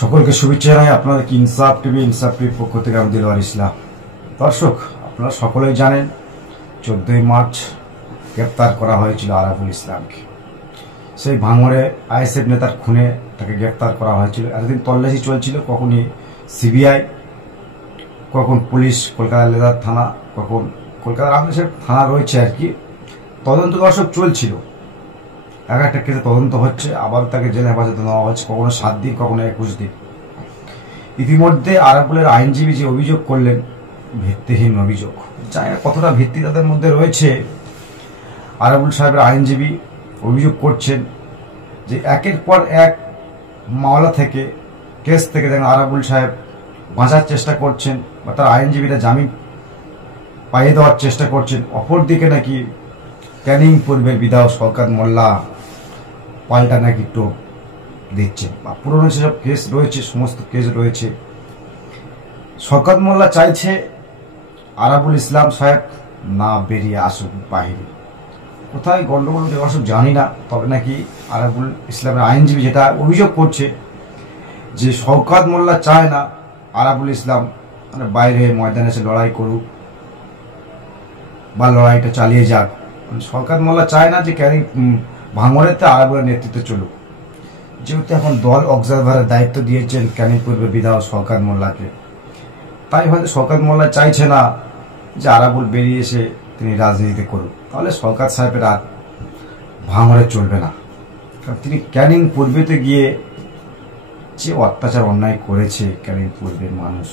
সকলকে শুভেচ্ছা জানাই। আপনাদের ইনসাফ টিভির পক্ষ থেকে আমি দিলওয়ার ইসলাম। দর্শক, আপনারা সকলেই জানেন 14ই মার্চ গ্রেপ্তার করা হয়েছিল আরাবুল ইসলামকে। সেই ভাঙড়ে আইএসএফ নেতার খুনে তাকে গ্রেপ্তার করা হয়েছিল। এতদিন তল্লাশি চলছিল, কখনই সিবিআই, কখন পুলিশ, কলকাতা লেদার থানা, কখন কলকাতার আশেপাশে থানা রয়েছে আর কি, তদন্ত দর্শক চলছিল। এক একটা কেসে তদন্ত হচ্ছে, আবার তাকে জেল হেফাজতে নেওয়া হচ্ছে, কখনো 7 দিন, কখনো 21 দিন। ইতিমধ্যে আরাবুলের আইনজীবী যে অভিযোগ করলেন, ভিত্তিহীন অভিযোগ, জানি না কতটা ভিত্তি তাদের মধ্যে রয়েছে। আরাবুল সাহেবের আইনজীবী অভিযোগ করছেন যে একের পর এক মামলা থেকে, কেস থেকে যেন আরাবুল সাহেব বাঁচার চেষ্টা করছেন বা তার আইনজীবীরা জামিন পাইয়ে দেওয়ার চেষ্টা করছেন। অপরদিকে নাকি ক্যানিং পূর্বের বিধায়ক শওকত মোল্লা পাল্টা নাকি টোপ দিচ্ছেন, বা পুরনো যেসব কেস রয়েছে সমস্ত কেস রয়েছে। শওকত মোল্লা চাইছে আরাবুল ইসলাম সাহেব না বেরিয়ে আসুক বাহিরে। কোথায় গন্ডগোল অবশ্য জানি না, তবে নাকি আরাবুল ইসলামের আইনজীবী যেটা অভিযোগ করছে যে শওকত মোল্লা চায় না আরাবুল ইসলাম মানে বাইরে ময়দানে এসে লড়াই করুক বা লড়াইটা চালিয়ে যাক। শওকত মোল্লা চায় না যে ক্যানিং ভাঙড়েতে আরাবুলের নেতৃত্বে চলুক। যেহেতু এখন দল অবজারভারের দায়িত্ব দিয়েছেন ক্যানিং পূর্বের বিধায়ক শওকত মোল্লাকে, তাই হয়তো শওকত মোল্লা চাইছে না যে আরাবুল বেরিয়ে এসে তিনি রাজনীতি করুক। তাহলে শওকত সাহেবের আর ভাঙড়ে চলবে না, কারণ তিনি ক্যানিং পূর্বেতে গিয়ে যে অত্যাচার অন্যায় করেছে ক্যানিং পূর্বের মানুষ,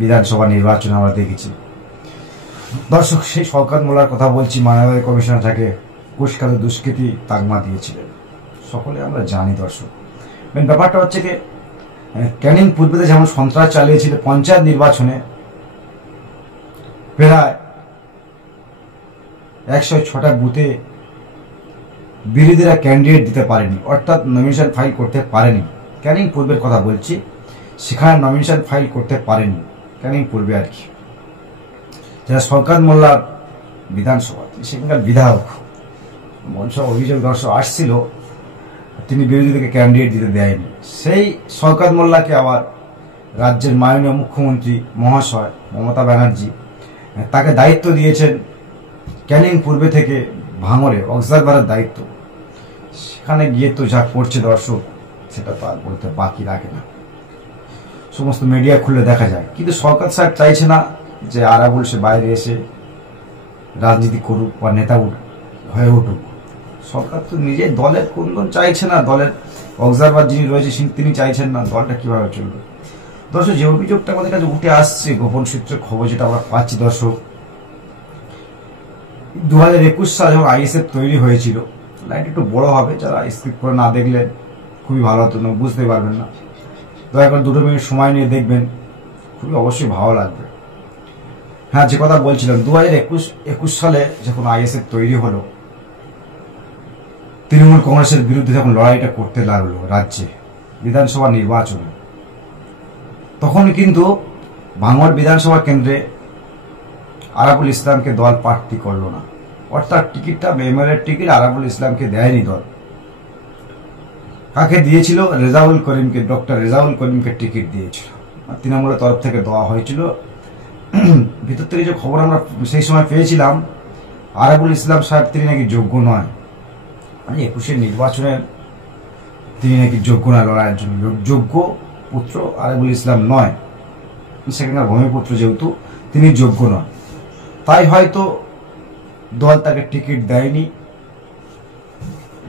বিধানসভা নির্বাচনে আমরা দেখেছি। দর্শক, সেই শওকত মোল্লার কথা বলছি, মানবাধিকার কমিশনার তাকে কুখ্যাত দুষ্কৃতী তাগমা দিয়েছিলেন, সকলে আমরা জানি। দর্শক, ব্যাপারটা হচ্ছে কি, ক্যানিং পূর্বেতে যেমন সন্ত্রাস চালিয়েছিল পঞ্চায়েত নির্বাচনে, প্রায় 106টা বুথে বিরোধীরা ক্যান্ডিডেট দিতে পারেনি, অর্থাৎ নমিনেশন ফাইল করতে পারেনি। ক্যানিং পূর্বের কথা বলছি, সেখানে নমিনেশন ফাইল করতে পারেনি ক্যানিং পূর্বে আর কি। যারা শওকত মোল্লার বিধানসভা, সেখানকার বিধায়ক, মঞ্চ অভিযোগ দর্শক আসছিল তিনি বিরোধীদেরকে ক্যান্ডিডেট দিতে দেয়নি। সেই শওকত মোল্লাকে আবার রাজ্যের মাননীয় মুখ্যমন্ত্রী মহাশয় মমতা ব্যানার্জি তাকে দায়িত্ব দিয়েছেন ক্যানিং পূর্বে থেকে ভাঙড়ে অবজারভারের দায়িত্ব। সেখানে গিয়ে তো যা করছে দর্শক, সেটা তো আর বলতে বাকি রাখে না, সমস্ত মিডিয়া খুলে দেখা যায়। কিন্তু শওকত সাহেব চাইছে না যে আরাবুল সে বাইরে এসে রাজনীতি করুক বা নেতা হয়ে উঠুক। সরকার তো নিজের দলের কোন চাইছে না, দলের অবজারভার যিনি রয়েছে তিনি চাইছেন না, দলটা কিভাবে চলবে। দর্শক, যে অভিযোগটা আমাদের কাছে উঠে আসছে, গোপন সূত্রের খবর যেটা আমরা পাচ্ছি দর্শক, 2021 সালে যখন আইএসএফ তৈরি হয়েছিল, লাইট একটু বড় হবে, যারা স্ক্রিপ্ট করে না দেখলে খুবই ভালো হতো, না বুঝতে পারবেন না। দয়া করে 2 মিনিট সময় নিয়ে দেখবেন, খুবই অবশ্যই ভালো লাগবে। হ্যাঁ, যে কথা বলছিলাম, 2021 সালে যখন আইএসএফ তৈরি হলো, তৃণমূল কংগ্রেসের বিরুদ্ধে যখন লড়াইটা করতে লাগলো রাজ্যে বিধানসভা নির্বাচনে, তখন কিন্তু ভাঙড় বিধানসভা কেন্দ্রে আরাবুল ইসলামকে দল প্রার্থী করলো না, অর্থাৎ টিকিটটা এমএলএ টিকিট আরাবুল ইসলামকে দেয়নি দল। কাকে দিয়েছিল? রেজাউল করিমকে, ডক্টর রেজাউল করিমকে টিকিট দিয়েছিল, তৃণমূলের তরফ থেকে দেওয়া হয়েছিল। ভিতর থেকে যে খবর আমরা সেই সময় পেয়েছিলাম, আরাবুল ইসলাম সাহেব তিনি নাকি যোগ্য নয়, মানে 21 নির্বাচনে তিনি নাকি যোগ্য নয় লড়াইয়ের জন্য, যোগ্য পুত্র আরাবুল ইসলাম নয়, সেখানকার ভূমিপুত্র, যেহেতু তিনি যোগ্য নয়, তাই হয়তো দল তাকে টিকিট দেয়নি,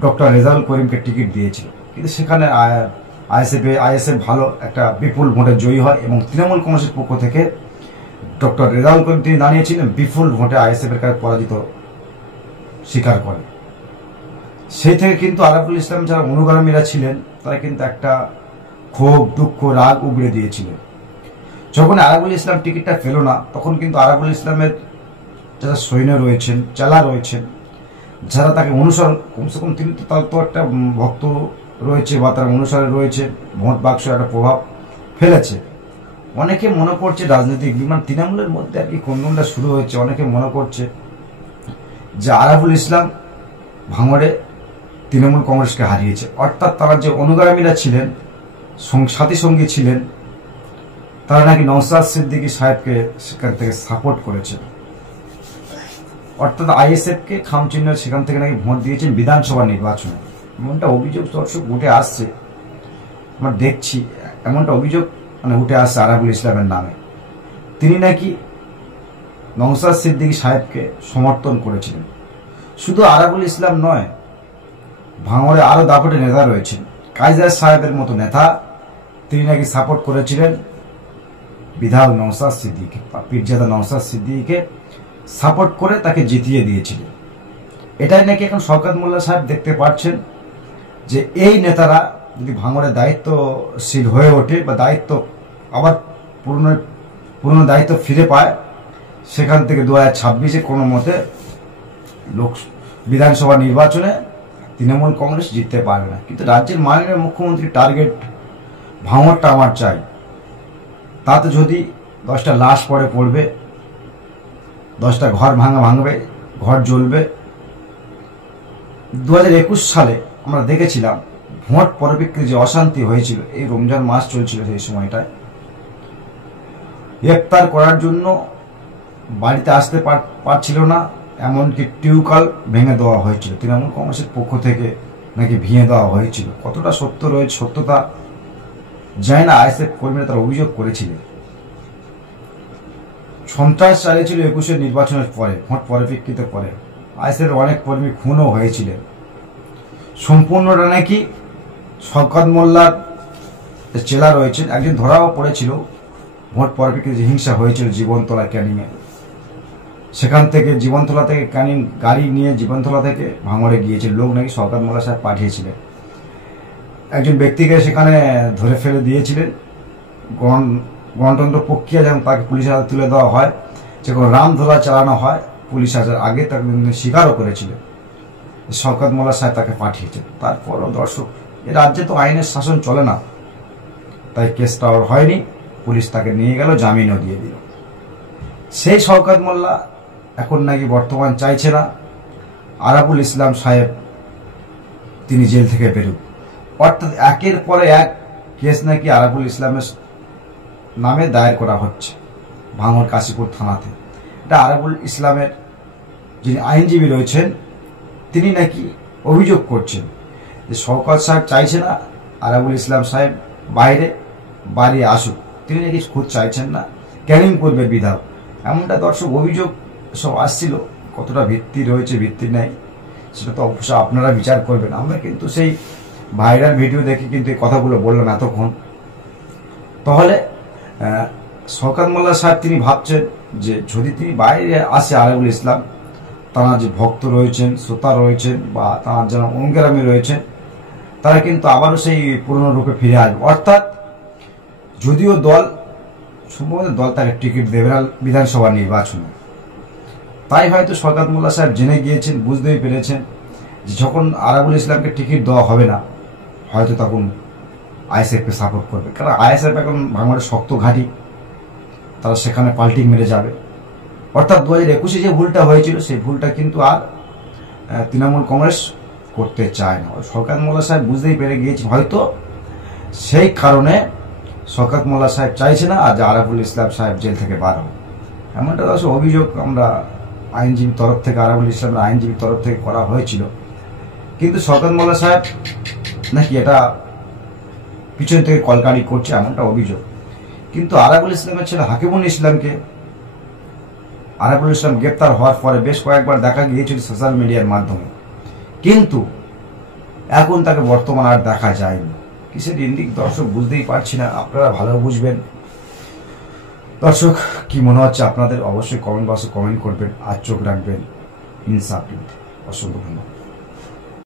ডক্টর রেজাউল করিমকে টিকিট দিয়েছিল। কিন্তু সেখানে আইএসএফ ভালো একটা বিপুল ভোটে জয়ী হয় এবং তৃণমূল কংগ্রেসের পক্ষ থেকে ডক্টর রেজাউল করিম তিনি দাঁড়িয়েছিলেন, বিপুল ভোটে আইএসএফ এর কাছে পরাজিত স্বীকার করে। সেই থেকে কিন্তু আরাবুল ইসলাম যারা অনুগামীরা ছিলেন, তারা কিন্তু একটা ক্ষোভ, দুঃখ, রাগ উগড়ে দিয়েছিলেন। যখন আরাবুল ইসলাম টিকিটটা পেল না, তখন কিন্তু আরাবুল ইসলামের যারা সৈন্য রয়েছেন, চালা রয়েছেন, যারা তাকে অনুসরণ, কমসে কম তিনি তো তার তো একটা ভক্ত রয়েছে বা তার অনুসারে রয়েছে, ভোট বাক্স একটা প্রভাব ফেলেছে। অনেকে মনে করছে রাজনৈতিক বিমান তৃণমূলের মধ্যে আর কি কোন্দলটা শুরু হয়েছে, অনেকে মনে করছে যে আরাবুল ইসলাম ভাঙড়ে তৃণমূল কংগ্রেসকে হারিয়েছে, অর্থাৎ তারা যে অনুগামীরা ছিলেন সাথী সঙ্গী ছিলেন, তারা নাকি নওশাদ সিদ্দিকী সাহেবকে সেখান থেকে সাপোর্ট করেছেন, অর্থাৎ আইএসএফ কে খামচিহ্ন সেখান থেকে নাকি ভোট দিয়েছেন বিধানসভা নির্বাচনে। এমনটা অভিযোগ দর্শক উঠে আসছে, আমরা দেখছি এমনটা অভিযোগ উঠে আসছে আরাবুল ইসলামের নামে। তিনি নাকি নওশাদ সিদ্দিকী সাহেবকে সমর্থন করেছিলেন। শুধু আরাবুল ইসলাম নয়, ভাঙড়ে আরো দাপটে নেতা রয়েছেন। কাইজার সাহেবের মতো নেতা, তিনি নাকি সাপোর্ট করেছিলেন বিধায়ক নওশাদ সিদ্দিকী, পীরজাদা নওশাদ সিদ্দিকীকে সাপোর্ট করে তাকে জিতিয়ে দিয়েছিলেন। এটাই নাকি এখন শওকত মোল্লা সাহেব দেখতে পাচ্ছেন যে এই নেতারা যদি ভাঙড়ে দায়িত্বশীল হয়ে ওঠে বা দায়িত্ব আবার পুরনো দায়িত্ব ফিরে পায়, সেখান থেকে 2026-এ কোনো মতে বিধানসভা নির্বাচনে তৃণমূল কংগ্রেস জিততে পারবে না। কিন্তু রাজ্যের মাননীয় মুখ্যমন্ত্রী টার্গেট ভাঙড়টা আমার চাই, তাতে যদি 10টা লাশ পড়বে, 10টা ঘর ভাঙবে, ঘর জ্বলবে। 2021 সালে আমরা দেখেছিলাম ভোট পরিপ্রেক্ষিতে যে অশান্তি হয়েছিল, এই রমজান মাস চলছিল সেই সময়টায়, ইফতার করার জন্য বাড়িতে আসতে পারছিল না, এমনকি টিউবওয়েল ভেঙে দেওয়া হয়েছিল, তৃণমূল কংগ্রেসের পক্ষ থেকে নাকি ভেঙে দেওয়া হয়েছিল। কতটা সত্য রয়েছে, সত্যতা জানি না। আইএসএফ কর্মীরা তারা অভিযোগ করেছিলেন সন্ত্রাস চালিয়েছিল 21-এর নির্বাচনের পরে, ভোট পরিপ্রেক্ষিতের পরে আইএসএফের অনেক কর্মী খুনও হয়েছিলেন। সম্পূর্ণটা নাকি শওকত মোল্লার চেলা রয়েছেন। একজন ধরাও পড়েছিল ভোট পরিপ্রেক্ষিতে হিংসা হয়েছিল জীবনতলা ক্যানিংয়ে, সেখান থেকে জীবনতলা থেকে ক্যানিং গাড়ি নিয়ে জীবনতলা থেকে ভাঙড়ে গিয়েছিল, লোক নাকি শওকত মোল্লা সাহেব পাঠিয়েছিলেন। একজন ব্যক্তিকে সেখানে ধরে ফেলে দিয়েছিলেন, গণতন্ত্র প্রক্রিয়া যেমন তাকে পুলিশের হাতে তুলে দেওয়া হয়, যে কোনো রামধোলা চালানো হয়, পুলিশ আসার আগে তাকে স্বীকারও করেছিলেন শওকত মোল্লা সাহেব তাকে পাঠিয়েছেন। তারপরও দর্শক, এ রাজ্যে তো আইনের শাসন চলে না, তাই কেসটা ওর হয়নি, পুলিশ তাকে নিয়ে গেল, জামিনও দিয়ে দিল। সেই শওকত মোল্লা এখন নাকি বর্তমান চাইছে না আরাবুল ইসলাম সাহেব তিনি জেল থেকে বেরুন, অর্থাৎ একের পরে এক কেস নাকি আরাবুল ইসলামের নামে দায়ের করা হচ্ছে ভাঙড় কাশীপুর থানাতে। এটা আরাবুল ইসলামের যিনি আইনজীবী রয়েছেন, তিনি নাকি অভিযোগ করছেন যে শওকত সাহেব চাইছে না আরাবুল ইসলাম সাহেব বাইরে বাড়ি আসুক, তিনি নাকি খুদ চাইছেন না, ক্যানিং করবে বিধায়ক, এমনটা দর্শক অভিযোগ সব আসছিল। কতটা ভিত্তি রয়েছে ভিত্তি নেই সেটা তো অবশ্যই আপনারা বিচার করবেন। আমরা কিন্তু সেই ভাইরাল ভিডিও দেখে কিন্তু এই কথাগুলো বললাম এতক্ষণ। তাহলে শওকত মোল্লা সাহেব তিনি ভাবছেন যে যদি তিনি বাইরে আসে আরাবুল ইসলাম, তাঁর যে ভক্ত রয়েছেন, শ্রোতা রয়েছেন বা তাঁর যারা অনুগামী রয়েছেন, তারা কিন্তু আবারও সেই পুরনো রূপে ফিরে আসবে। অর্থাৎ যদিও সম্ভবত দল তাকে টিকিট দেবে না বিধানসভা নির্বাচনে, তাই হয়তো শওকত মোল্লা সাহেব জেনে গিয়েছেন, বুঝতেই পেরেছেন যে যখন আরাবুল ইসলামকে টিকিট দেওয়া হবে না, হয়তো তখন আইএসএফকে সাপোর্ট করবে। কারণ আইএসএফ এখন ভাঙড়ের শক্ত ঘাঁটি, তারা সেখানে পাল্টি মেরে যাবে। অর্থাৎ 2021-এ যে ভুলটা হয়েছিল, সেই ভুলটা কিন্তু আর তৃণমূল কংগ্রেস করতে চায় না। শওকত মোল্লা সাহেব বুঝতেই পেরে গিয়েছেন, হয়তো সেই কারণে শওকত মোল্লা সাহেব চাইছে না আর আরাবুল ইসলাম সাহেব জেল থেকে বার হোক। এমনটা অভিযোগ আমরা আইনজীবীর তরফ থেকে, আরাবুল ইসলামের আইনজীবীর তরফ থেকে করা হয়েছিল। কিন্তু শওকত মোল্লা সাহেব নাকি এটা পিছন থেকে কলকারি করছে, এমনটা অভিযোগ। কিন্তু আরাবুল ইসলামের ছেলে হাকিমুল ইসলামকে আরাবুল ইসলাম গ্রেপ্তার হওয়ার পরে বেশ কয়েকবার দেখা গিয়েছিল সোশ্যাল মিডিয়ার মাধ্যমে, কিন্তু এখন তাকে বর্তমান আর দেখা যায়নি। কিসের ইঙ্গিত দর্শক বুঝতেই পারছি না, আপনারা ভালো বুঝবেন। দর্শক কি মনে হচ্ছে আপনাদের অবশ্যই কমেন্ট বক্সে কমেন্ট করবেন আর চোখ রাখবেন ইনসাফ। অসংখ্য ধন্যবাদ।